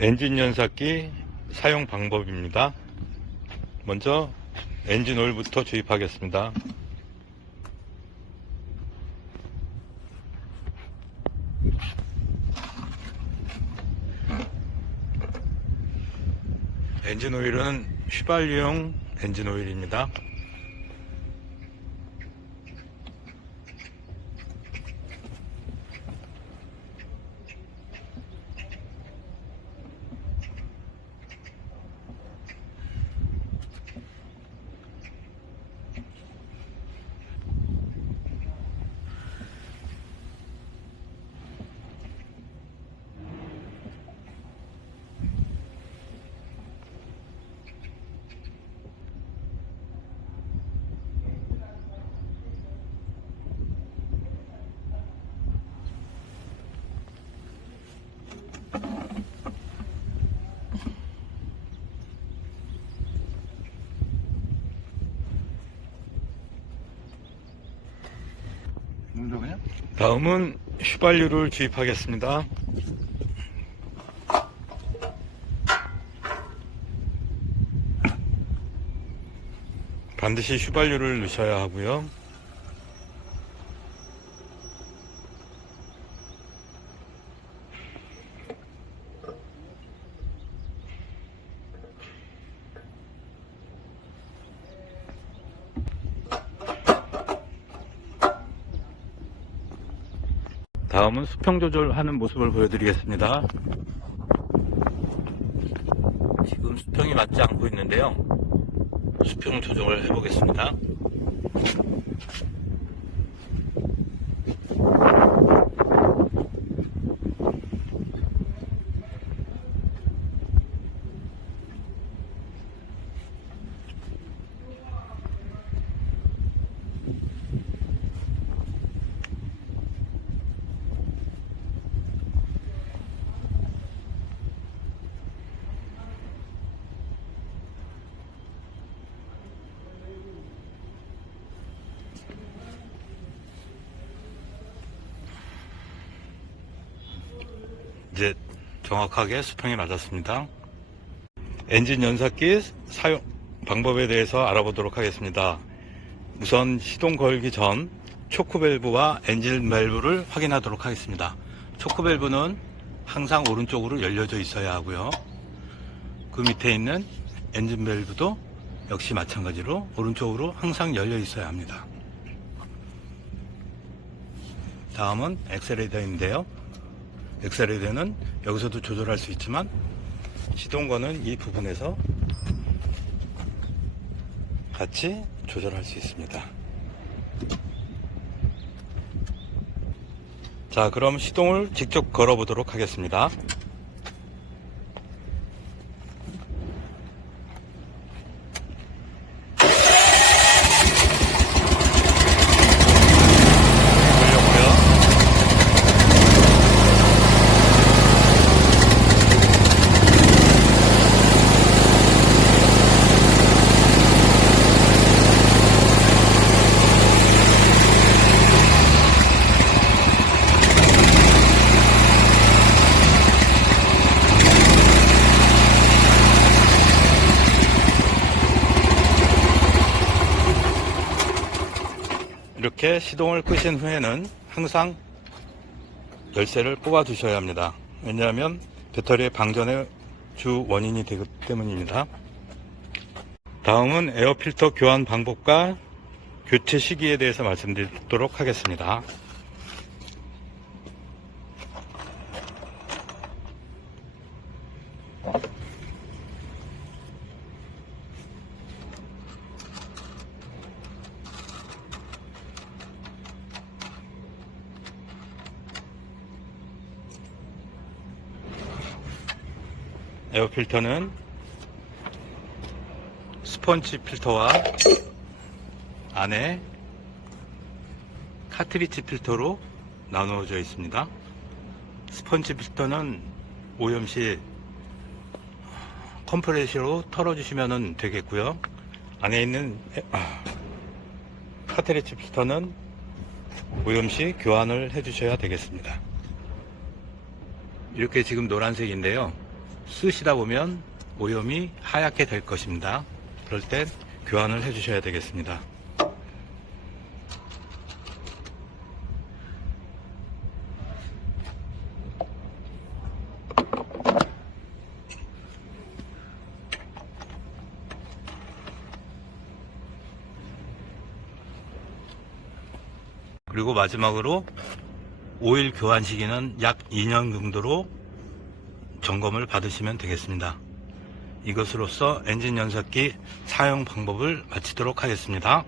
엔진 연사기 사용 방법입니다. 먼저 엔진 오일부터 주입하겠습니다. 엔진 오일은 휘발유용 엔진 오일입니다. 다음은 휘발유를 주입하겠습니다. 반드시 휘발유를 넣으셔야 하고요. 다음은 수평 조절하는 모습을 보여드리겠습니다. 지금 수평이 맞지 않고 있는데요. 수평 조정을 해보겠습니다. 이제 정확하게 수평이 맞았습니다. 엔진 연사기 사용 방법에 대해서 알아보도록 하겠습니다. 우선 시동 걸기 전 초크 밸브와 엔진 밸브를 확인하도록 하겠습니다. 초크 밸브는 항상 오른쪽으로 열려져 있어야 하고요. 그 밑에 있는 엔진 밸브도 역시 마찬가지로 오른쪽으로 항상 열려 있어야 합니다. 다음은 엑셀레이터인데요. 엑셀레이터는 여기서도 조절할 수 있지만 시동거는 이 부분에서 같이 조절할 수 있습니다. 자, 그럼 시동을 직접 걸어 보도록 하겠습니다. 걸렸고요. 이렇게 시동을 끄신 후에는 항상 열쇠를 뽑아 두셔야 합니다. 왜냐하면 배터리의 방전의 주 원인이 되기 때문입니다. 다음은 에어필터 교환 방법과 교체 시기에 대해서 말씀드리도록 하겠습니다. 에어필터는 스펀지 필터와 안에 카트리지 필터로 나누어져 있습니다. 스펀지 필터는 오염 시 컴프레셔로 털어주시면 되겠고요. 안에 있는 에- 아, 카트리지 필터는 오염 시 교환을 해주셔야 되겠습니다. 이렇게 지금 노란색인데요. 쓰시다 보면 오염이 하얗게 될 것입니다. 그럴 땐 교환을 해 주셔야 되겠습니다. 그리고 마지막으로 오일 교환 시기는 약 2년 정도로 점검을 받으시면 되겠습니다. 이것으로써 엔진 연석기 사용 방법을 마치도록 하겠습니다.